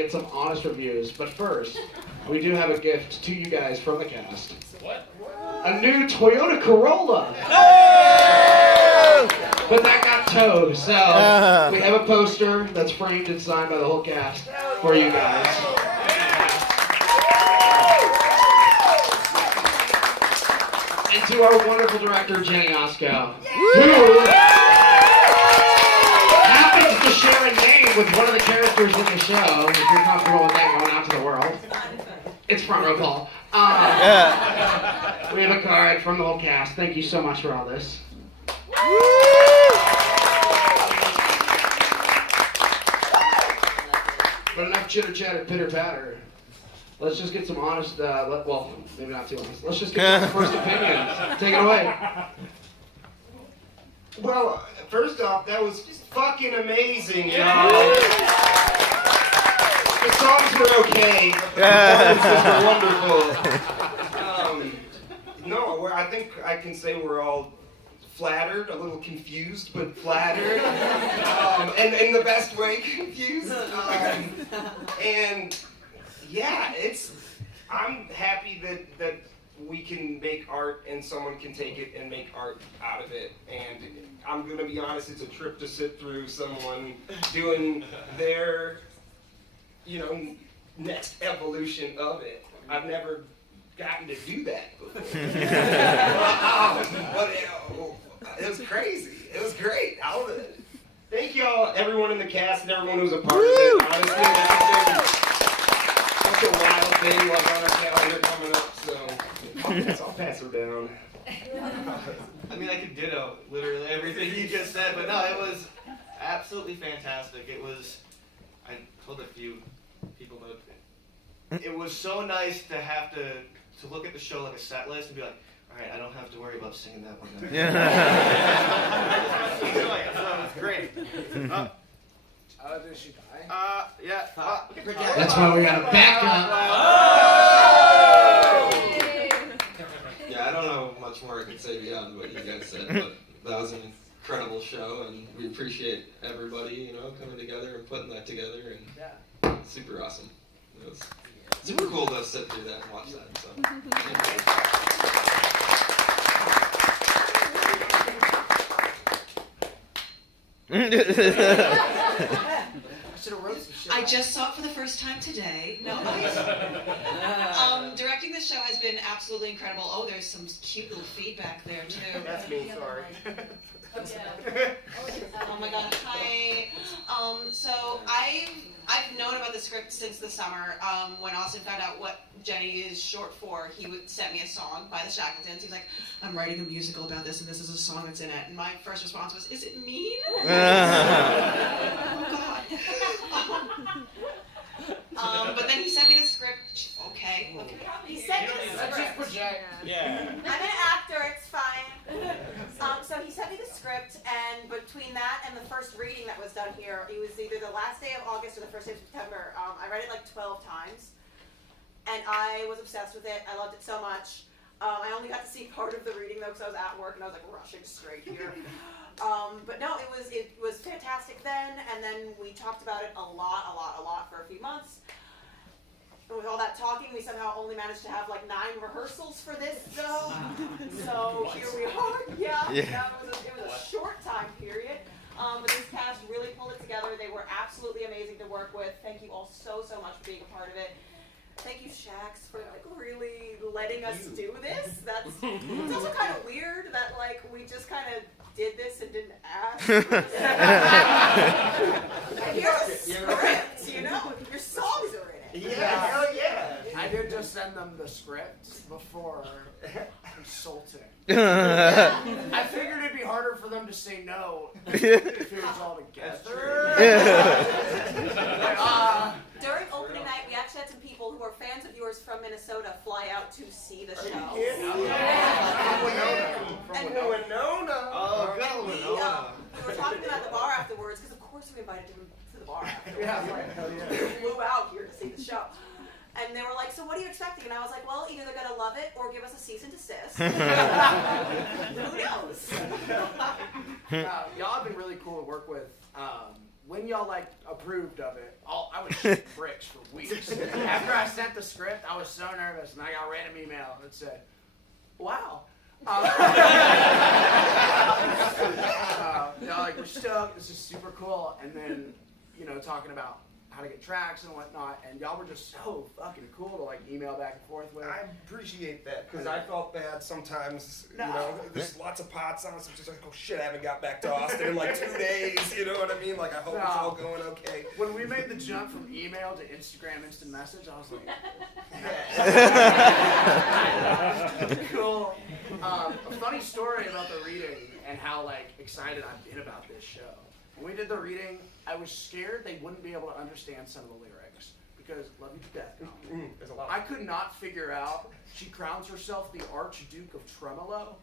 Get some honest reviews, but first, we do have a gift to you guys from the cast. What? A new Toyota Corolla. But that got towed, so we have a poster that's framed and signed by the whole cast for you guys. And to our wonderful director, Jenny Osco, who happens to share a name with one of the characters in the show, if you're comfortable with that going out to the world. It's front row Paul. We have a card from the whole cast. Thank you so much for all this. But enough chitter chatter, pitter patter. Let's just get some honest, well, maybe not too honest. Let's just get some first opinions. Take it away. Well, first off, that was fucking amazing, y'all. The songs were okay, but the performances were wonderful. No, I think I can say we're all flattered, a little confused, but flattered, and in the best way confused. And yeah, I'm happy that we can make art and someone can take it and make art out of it. And I'm gonna be honest, it's a trip to sit through someone doing their, next evolution of it. I've never gotten to do that before. It was crazy. It was great. Thank y'all, everyone in the cast and everyone who's a part of it. Honestly, such a wild thing like on our calendar coming up, so I'll pass her down. I mean, I could ditto literally everything you just said, but no, it was absolutely fantastic. I told a few people about it. It was so nice to have to look at the show like a set list and be like, all right, I don't have to worry about singing that one. Yeah. So it was great. Did she die? Yeah. That's why we got a backup. Yeah, I don't know much more I could say beyond what you guys said, but that was an incredible show, and we appreciate everybody, coming together and putting that together, and super awesome. It was super cool to sit through that and watch that. So. I just saw it for the first time today. No, directing the show has been absolutely incredible. Oh, there's some cute little feedback there too. That's me, sorry. Oh my god, hi. So I've known about the script since the summer. When Austin found out what Jenny is short for, he sent me a song by the Shackletons. He was like, I'm writing a musical about this, and this is a song that's in it. And my first response was, is it mean? Oh god. But then he sent me the script. Okay. He sent me the script. Yeah. I'm an actor, it's fine. So he sent me the script, and between that and the first reading that was done here, it was either the last day of August or the first day of September. I read it like 12 times, and I was obsessed with it. I loved it so much. I only got to see part of the reading though, because I was at work and I was like rushing straight here. But no, it was fantastic then, and then we talked about it a lot for a few months. And with all that talking, we somehow only managed to have like 9 rehearsals for this though. So here we are. Yeah, it was a short time period. But this cast really pulled it together. They were absolutely amazing to work with. Thank you all so much for being a part of it. Thank you, Shax, for like really letting us do this. It's also kind of weird that like we just kind of did this and didn't ask. And here's a script, your songs are in it. Yeah, hell yeah. I did just send them the script before consulting. I figured it'd be harder for them to say no if it was all together. During opening night, we actually had some people who are fans of yours from Minnesota fly out to see the show. From Winona. Oh, go Winona. We were talking about the bar afterwards, because of course we invited them to the bar afterwards. Hell yeah. We flew out here to see the show. And they were like, so what are you expecting? And I was like, well, either they're going to love it or give us a cease and desist. Who knows? Y'all have been really cool to work with. when y'all like approved of it, I was shitting bricks for weeks. After I sent the script, I was so nervous, and I got a random email that said, "Wow." Y'all like, we're stoked. This is super cool. And then, talking about how to get tracks and whatnot, and y'all were just so fucking cool to like email back and forth with. I appreciate that because I felt bad sometimes. There's lots of pots on, so I'm just like, oh shit, I haven't got back to Austin in like 2 days. You know what I mean? Like, I hope it's all going okay. When we made the jump from email to Instagram instant message, I was like, cool. A funny story about the reading and how like excited I've been about this show. When we did the reading, I was scared they wouldn't be able to understand some of the lyrics because love you to death. There's a lot. I could not figure out. She crowns herself the Archduke of Tremolo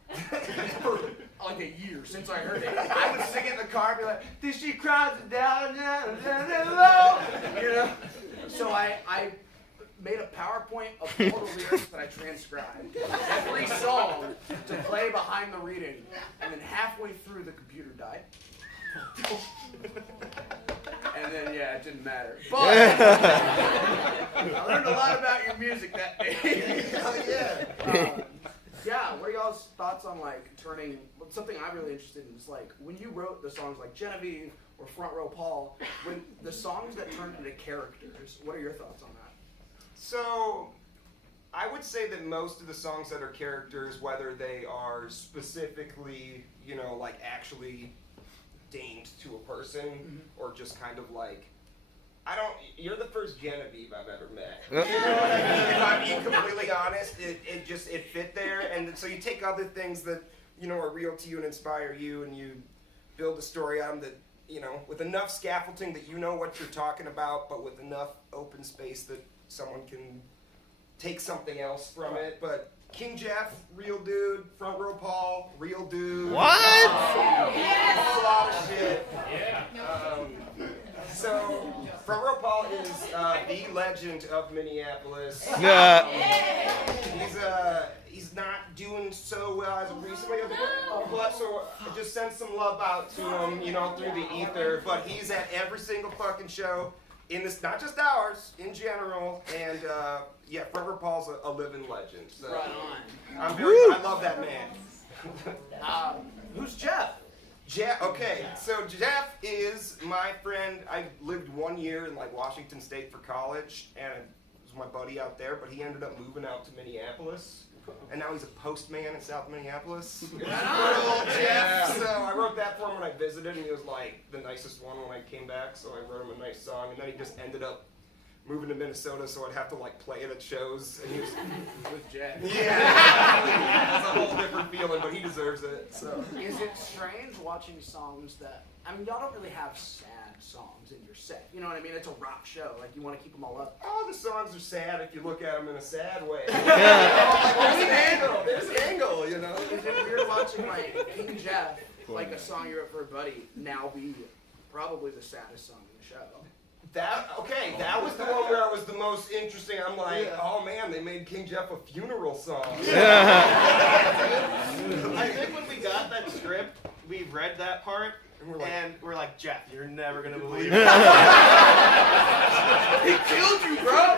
for like a year since I heard it. I would sing it in the car and be like, "This she crowns it down, low," So I made a PowerPoint of all the lyrics that I transcribed, every song to play behind the reading, and then halfway through the computer died. And then, it didn't matter. But I learned a lot about your music that day. What are y'all's thoughts on like turning something I'm really interested in is like when you wrote the songs like Genevieve or Front Row Paul, when the songs that turned into characters, what are your thoughts on that? So, I would say that most of the songs that are characters, whether they are specifically, like actually deigned to a person, or just kind of like, you're the first Genevieve I've ever met. You know what I mean? If I'm being completely honest, it fit there, and so you take other things that, are real to you and inspire you, and you build a story on that, with enough scaffolding that you know what you're talking about, but with enough open space that someone can take something else from it. But King Jeff, real dude. Front Row Paul, real dude. What? A lot of shit. So, Front Row Paul is the legend of Minneapolis. He's not doing so well as of recently, but so just send some love out to him, through the ether. But he's at every single fucking show in this, not just ours, in general. And Front Row Paul's a living legend. So Right on. I love that man. Who's Jeff? Okay, so Jeff is my friend. I lived 1 year in like Washington State for college, and it was my buddy out there, but he ended up moving out to Minneapolis, and now he's a postman in South Minneapolis. Good old Jeff. So I wrote that for him when I visited, and he was like the nicest one when I came back, so I wrote him a nice song, and then he just ended up moving to Minnesota, so I'd have to like play it at shows, and he was With Jeff. it's a whole different feeling, but he deserves it. So Is it strange watching songs that, y'all don't really have sad songs in your set. You know what I mean? It's a rock show. Like, you want to keep them all up. all the songs are sad if you look at them in a sad way. Yeah. There's angle, Is it weird watching, like, King Jeff, like a song you wrote for a buddy, now be probably the saddest song in the show? That was the one where I was the most interesting. I'm like, oh man, they made King Jeff a funeral song. I think when we got that script, we read that part, and we're like, Jeff, you're never gonna believe it. He killed you, bro!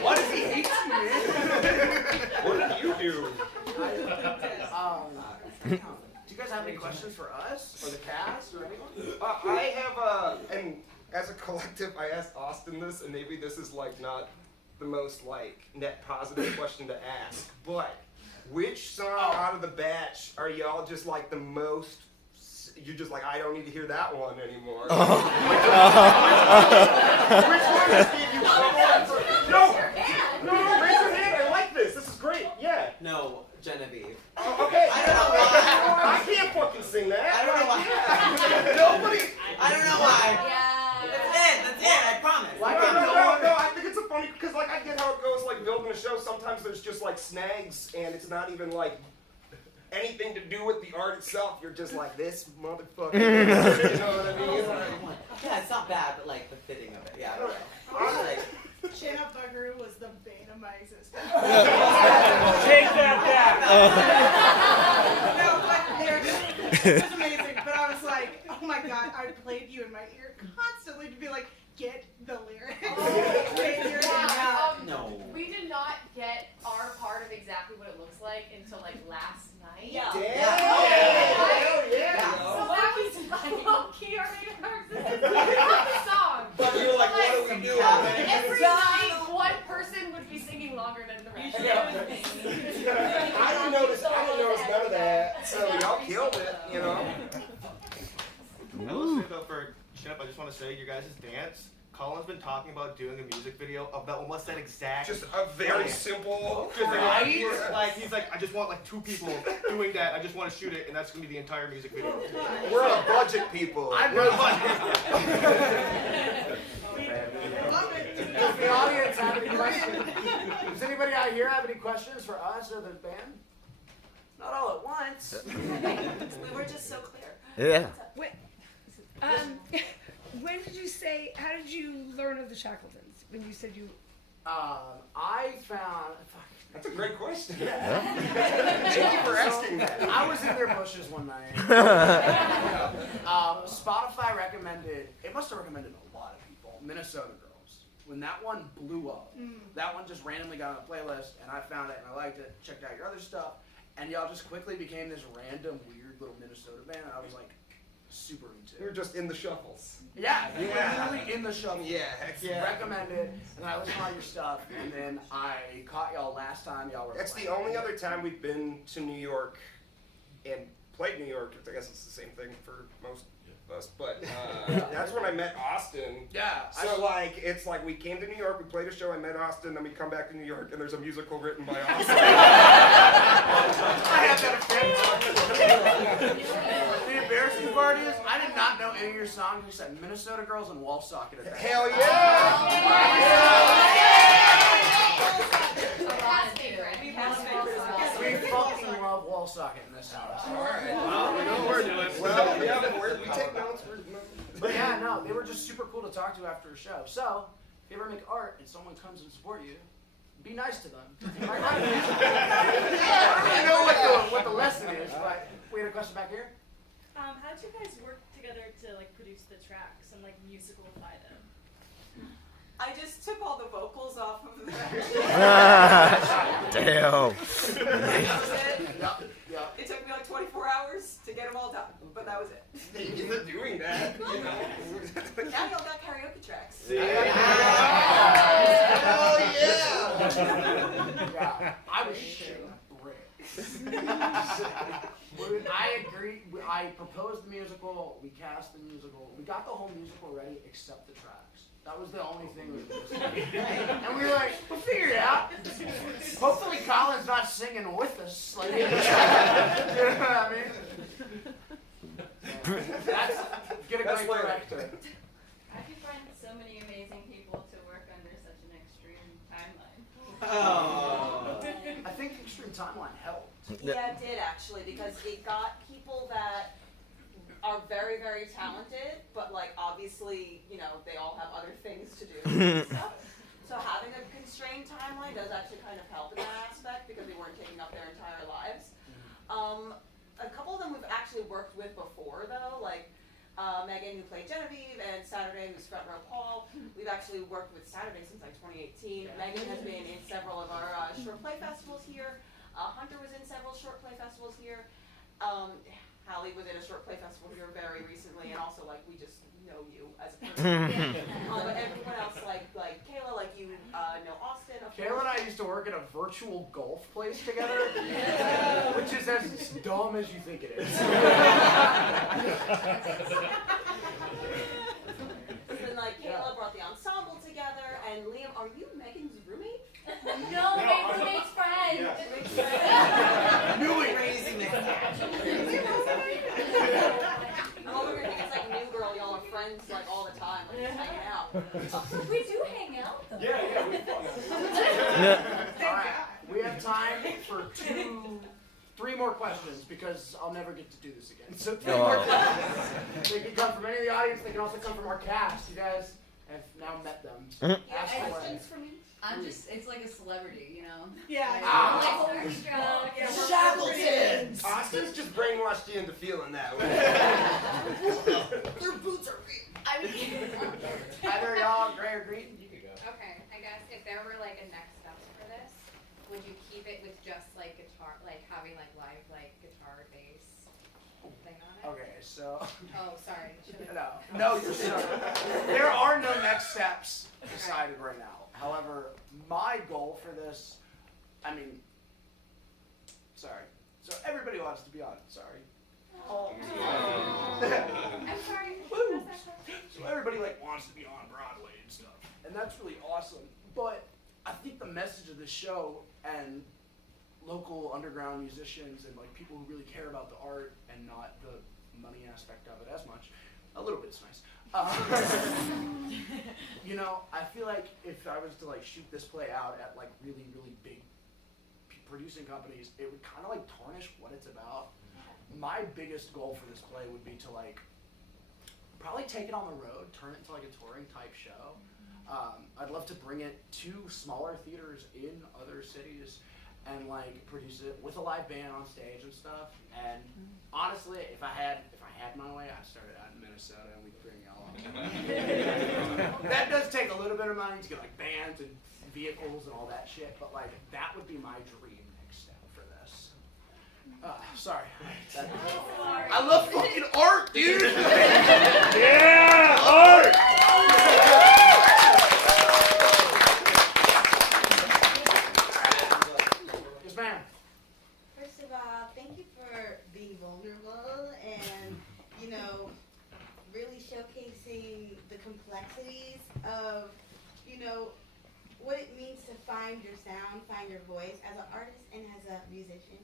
Why does he hate you, man? What did you do? Do you guys have any questions for us, or the cast, or anyone? I have and as a collective, I asked Austin this, and maybe this is like not the most like net positive question to ask, but which song out of the batch are y'all just like the most? You're just like, I don't need to hear that one anymore. Which one just gave you No, raise your hand. I like this. This is great. Yeah. No, Genevieve. Oh, okay. I don't know why. I can't fucking sing that. I don't know why. Nobody. I don't know why. Yeah. That's it, I promise. No, I think it's a funny, because like I get how it goes, like building a show, sometimes there's just like snags, and it's not even like anything to do with the art itself. You're just like, this motherfucker. You know what I mean? Yeah, it's not bad, but like the fitting of it. Yeah, I don't know. Like, Shayna Bugger was the bane of my existence. Take that back. No, but It was amazing, but I was like, oh my god, I played you in my ear constantly to be like, get the lyrics. Get your No. We did not get our part of exactly what it looks like until like last night. Yeah. Hell yeah. So that was low-key our main existence. We love the song. But you were like, what do we do? Every night, one person would be singing longer than the rest. I didn't notice none of that. So y'all killed it, you know. I will say though, for Chip, I just want to say your guys' dance. Colin's been talking about doing a music video about almost that exact. Just a very simple. Just he's like, I just want like 2 people doing that. I just want to shoot it, and that's gonna be the entire music video. We're a budget people. We're a budget. Does the audience have any questions? Does anybody out here have any questions for us or the band? Not all at once. We were just so clear. Yeah. Wait, when did you say, how did you learn of the Shackletons? When you said you... I found... That's a great question. Yeah. Thank you for asking that. I was in their bushes one night. Spotify recommended, it must have recommended a lot of people, Minnesota Girls. When that one blew up, that one just randomly got on a playlist, and I found it, and I liked it, checked out your other stuff, and y'all just quickly became this random, weird little Minnesota band, and I was like, super into it. We were just in the shuffles. Yeah, you were literally in the shuffle. Yeah. Recommended, and I listened to all your stuff, and then I caught y'all last time y'all were. That's the only other time we've been to New York and played New York. I guess it's the same thing for most of us, but that's when I met Austin. Yeah. So like, it's like we came to New York, we played a show, I met Austin, then we come back to New York, and there's a musical written by Austin. I had that effect. The embarrassing part is, I did not know any of your songs except Minnesota Girls and Wall Socket at that. Hell yeah! We fucking love Wall Socket in this house. Alright. Well, we know what we're doing. Well, yeah, we take notes. But yeah, no, they were just super cool to talk to after a show. So, if you ever make art and someone comes and support you, be nice to them. I don't know what the lesson is, but we had a question back here. How did you guys work together to like produce the tracks and like musicalify them? I just took all the vocals off of the Damn. That was it. Yeah. It took me like 24 hours to get them all done, but that was it. Thank you for doing that. You know. Now y'all got karaoke tracks. Hell Yeah. I was shitting bricks. I agree. I proposed the musical. We cast the musical. We got the whole musical ready except the tracks. That was the only thing we were missing. And we were like, we'll figure it out. Hopefully Colin's not singing with us. Like, you know what I mean? Get a great director. How'd you find so many amazing people to work under such an extreme timeline? Oh. I think Extreme Timeline helped. Yeah, it did actually, because it got people that are very, very talented, but like obviously, you know, they all have other things to do and stuff. So having a constrained timeline does actually kind of help in that aspect because we weren't taking up their entire lives. A couple of them we've actually worked with before though, like Megan who played Genevieve and Saturday who's front row Paul. We've actually worked with Saturday since like 2018. Megan has been in several of our short play festivals here. Hunter was in several short play festivals here. Hallie was in a short play festival here very recently, and also like we just know you as a person. But everyone else, like Kayla, like you know Austin. Kayla and I used to work at a virtual golf place together, which is as dumb as you think it is. And like Kayla brought the ensemble together, and Liam, are you Megan's roommate? No, my roommate's friend. Knew it. Crazy man. All we're thinking is like new girl, y'all are friends like all the time, like just hanging out. We do hang out though. Yeah, we fuck. Alright, we have time for 3 more questions because I'll never get to do this again. So 3 more questions. They can come from any of the audience, they can also come from our cast. You guys have now met them. So ask away. Questions for me? it's like a celebrity, you know? Yeah. Like, Ah. I'm like starstruck. Yeah, Shackletons! Austin's just brainwashed you into feeling that way. Their boots are real. I mean, Either y'all, gray or green, you could go. Okay, I guess if there were like a next steps for this, would you keep it with just like guitar, like having like live like guitar bass thing on it? Okay, so. Oh, sorry. Should've- No, you're sorry. There are no next steps decided right now. However, my goal for this, I mean, sorry. So everybody wants to be on, sorry. Oh. I'm sorry. Woo. So everybody like wants to be on Broadway and stuff, and that's really awesome. But I think the message of the show and local underground musicians and like people who really care about the art and not the money aspect of it as much, a little bit's nice. You know, I feel like if I was to like shoot this play out at like really, really big producing companies, it would kind of like tarnish what it's about. My biggest goal for this play would be to like probably take it on the road, turn it into like a touring type show. I'd love to bring it to smaller theaters in other cities and like produce it with a live band on stage and stuff. And honestly, if I had my way, I'd start it out in Minnesota and we'd bring y'all on. That does take a little bit of money to get like bands and vehicles and all that shit, but like that would be my dream next step for this. Sorry. I love fucking art, dude! Yeah, art! Yes, ma'am. First of all, thank you for being vulnerable and, you know, really showcasing the complexities of, you know, what it means to find your sound, find your voice as an artist and as a musician.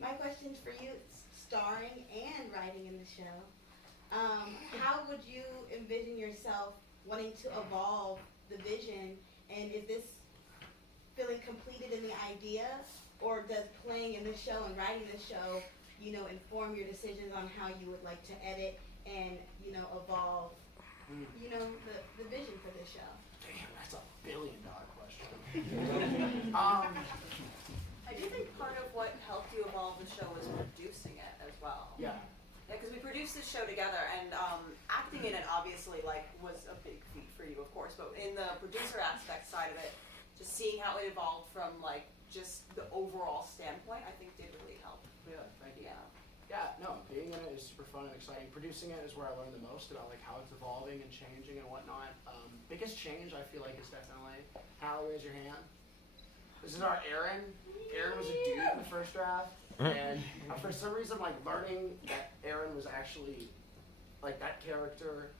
My question's for you, starring and writing in the show. How would you envision yourself wanting to evolve the vision, and is this feeling completed in the idea, or does playing in the show and writing the show, you know, inform your decisions on how you would like to edit and, you know, evolve, you know, the vision for this show? Damn, that's $1 billion question. I do think part of what helped you evolve the show was producing it as well. Yeah. Yeah, because we produced this show together, and acting in it obviously like was a big feat for you, of course. But in the producer aspect side of it, just seeing how it evolved from like just the overall standpoint, I think did really help. Yeah, thank you. Yeah. Yeah, no, being in it is super fun and exciting. Producing it is where I learned the most about like how it's evolving and changing and whatnot. Biggest change I feel like is definitely, Hallie, raise your hand. This is our Aaron. Aaron was a dude in the first draft, and for some reason, like learning that Aaron was actually, like that character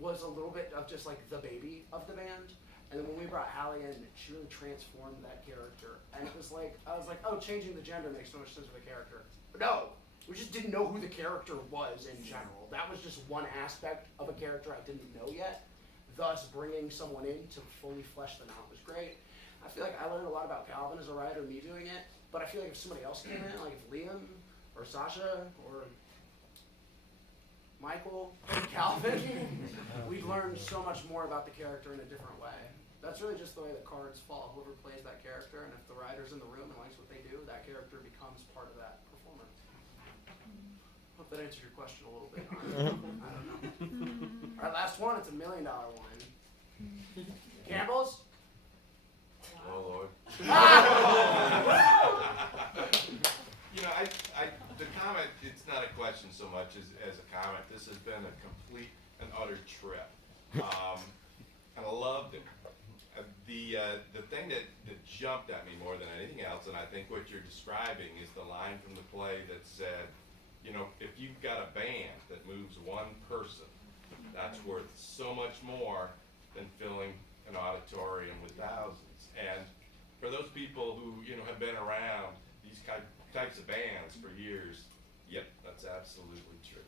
was a little bit of just like the baby of the band. And then when we brought Hallie in, she really transformed that character. And it was like, I was like, oh, changing the gender makes so much sense for the character. But no, we just didn't know who the character was in general. That was just one aspect of a character I didn't know yet. Thus, bringing someone in to fully flesh them out was great. I feel like I learned a lot about Calvin as a writer, me doing it. But I feel like if somebody else came in, like if Liam or Sasha or Michael or Calvin, we'd learn so much more about the character in a different way. That's really just the way the cards fall. Whoever plays that character, and if the writer's in the room and likes what they do, that character becomes part of that performance. Hope that answered your question a little bit. I don't know. All right, last one. It's $1 million one. Campbell's? Oh, Lord. You know, the comment, it's not a question so much as a comment. This has been a complete and utter trip. And I loved it. The thing that jumped at me more than anything else, and I think what you're describing, is the line from the play that said, you know, if you've got a band that moves one person, that's worth so much more than filling an auditorium with thousands. And for those people who, you know, have been around these types of bands for years, yep, that's absolutely true.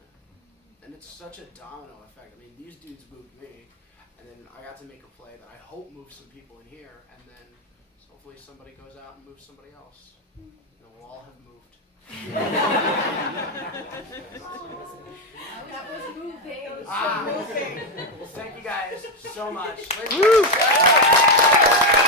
And it's such a domino effect. I mean, these dudes moved me, and then I got to make a play that I hope moves some people in here, and then hopefully somebody goes out and moves somebody else. You know, we'll all have moved. That was moving. Well, thank you guys so so much. Woo!